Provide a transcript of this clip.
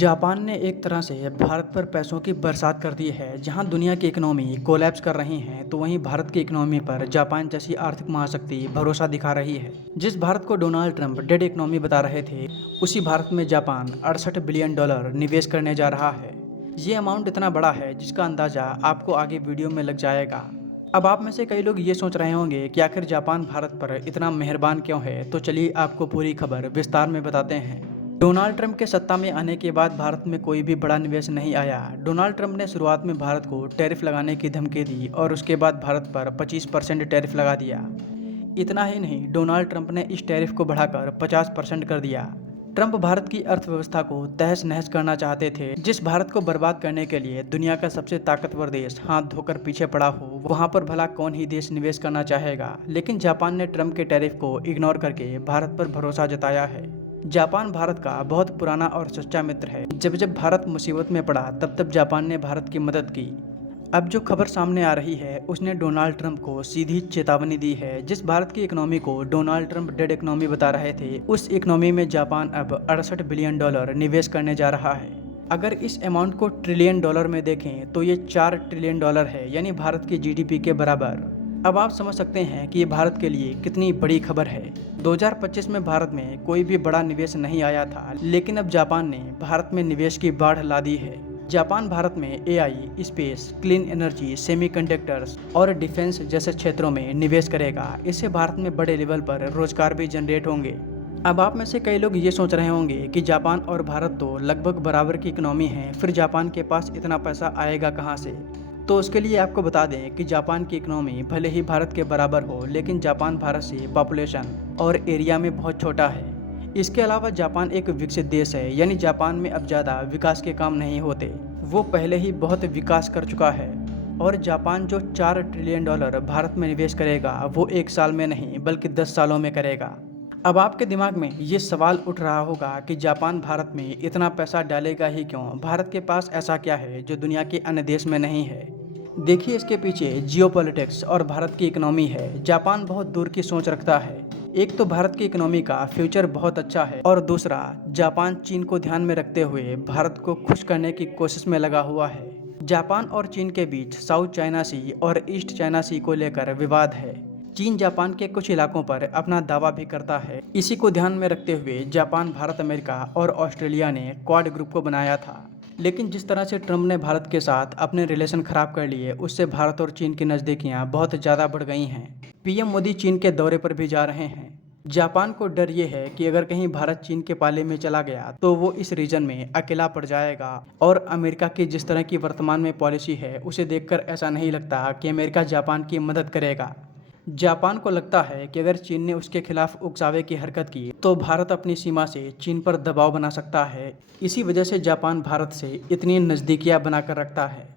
Japan ने एक तरह से भारत पर पैसों की बरसात कर दी है। जहां दुनिया की इकोनॉमी कोलैप्स कर रही है तो वहीं भारत की इकोनॉमी पर जापान जैसी आर्थिक महाशक्ति भरोसा दिखा रही है। जिस भारत को डोनाल्ड ट्रंप डेड इकोनॉमी बता रहे थे, उसी भारत में जापान $68 बिलियन निवेश करने जा रहा है। ये अमाउंट इतना बड़ा है जिसका अंदाजा आपको आगे वीडियो में लग जाएगा। अब आप में से कई लोग ये सोच रहे होंगे कि आखिर जापान भारत पर इतना मेहरबान क्यों है, तो चलिए आपको पूरी खबर विस्तार में बताते हैं। डोनाल्ड ट्रंप के सत्ता में आने के बाद भारत में कोई भी बड़ा निवेश नहीं आया। डोनाल्ड ट्रंप ने शुरुआत में भारत को टैरिफ लगाने की धमकी दी और उसके बाद भारत पर 25% टैरिफ लगा दिया। इतना ही नहीं, डोनाल्ड ट्रंप ने इस टैरिफ को बढ़ाकर 50% कर दिया। ट्रंप भारत की अर्थव्यवस्था को तहस नहस करना चाहते थे। जिस भारत को बर्बाद करने के लिए दुनिया का सबसे ताकतवर देश हाथ धोकर पीछे पड़ा हो, वहां पर भला कौन ही देश निवेश करना चाहेगा। लेकिन जापान ने ट्रंप के टैरिफ को इग्नोर करके भारत पर भरोसा जताया है। जापान भारत का बहुत पुराना और सच्चा मित्र है। जब जब भारत मुसीबत में पड़ा तब तब जापान ने भारत की मदद की। अब जो खबर सामने आ रही है उसने डोनाल्ड ट्रंप को सीधी चेतावनी दी है। जिस भारत की इकोनॉमी को डोनाल्ड ट्रंप डेड इकोनॉमी बता रहे थे, उस इकोनॉमी में जापान अब $68 बिलियन निवेश करने जा रहा है। अगर इस अमाउंट को ट्रिलियन डॉलर में देखें तो ये $4 ट्रिलियन है, यानी भारत की जीडीपी के बराबर। अब आप समझ सकते हैं कि ये भारत के लिए कितनी बड़ी खबर है। 2025 में भारत में कोई भी बड़ा निवेश नहीं आया था, लेकिन अब जापान ने भारत में निवेश की बाढ़ ला दी है। जापान भारत में AI, space, clean energy, semiconductors और डिफेंस जैसे क्षेत्रों में निवेश करेगा। इससे भारत में बड़े लेवल पर रोजगार भी जनरेट होंगे। अब आप में से कई लोग ये सोच रहे होंगे कि जापान और भारत तो लगभग बराबर की इकोनॉमी है, फिर जापान के पास इतना पैसा आएगा कहाँ से। तो उसके लिए आपको बता दें कि जापान की इकोनॉमी भले ही भारत के बराबर हो, लेकिन जापान भारत से पॉपुलेशन और एरिया में बहुत छोटा है। इसके अलावा जापान एक विकसित देश है, यानी जापान में अब ज़्यादा विकास के काम नहीं होते। वो पहले ही बहुत विकास कर चुका है। और जापान जो $4 ट्रिलियन भारत में निवेश करेगा, वो 1 साल में नहीं बल्कि 10 सालों में करेगा। अब आपके दिमाग में ये सवाल उठ रहा होगा कि जापान भारत में इतना पैसा डालेगा ही क्यों। भारत के पास ऐसा क्या है जो दुनिया के अन्य देश में नहीं है। देखिए, इसके पीछे जियोपॉलिटिक्स और भारत की इकोनॉमी है। जापान बहुत दूर की सोच रखता है। एक तो भारत की इकोनॉमी का फ्यूचर बहुत अच्छा है, और दूसरा जापान चीन को ध्यान में रखते हुए भारत को खुश करने की कोशिश में लगा हुआ है। जापान और चीन के बीच साउथ चाइना सी और ईस्ट चाइना सी को लेकर विवाद है। चीन जापान के कुछ इलाकों पर अपना दावा भी करता है। इसी को ध्यान में रखते हुए जापान, भारत, अमेरिका और ऑस्ट्रेलिया ने क्वाड ग्रुप को बनाया था। लेकिन जिस तरह से ट्रंप ने भारत के साथ अपने रिलेशन खराब कर लिए, उससे भारत और चीन की नज़दीकियां बहुत ज़्यादा बढ़ गई हैं। पीएम मोदी चीन के दौरे पर भी जा रहे हैं। जापान को डर ये है कि अगर कहीं भारत चीन के पाले में चला गया तो वो इस रीजन में अकेला पड़ जाएगा। और अमेरिका की जिस तरह की वर्तमान में पॉलिसी है, उसे देखकर ऐसा नहीं लगता कि अमेरिका जापान की मदद करेगा। जापान को लगता है कि अगर चीन ने उसके खिलाफ उकसावे की हरकत की तो भारत अपनी सीमा से चीन पर दबाव बना सकता है। इसी वजह से जापान भारत से इतनी नज़दीकियां बनाकर रखता है।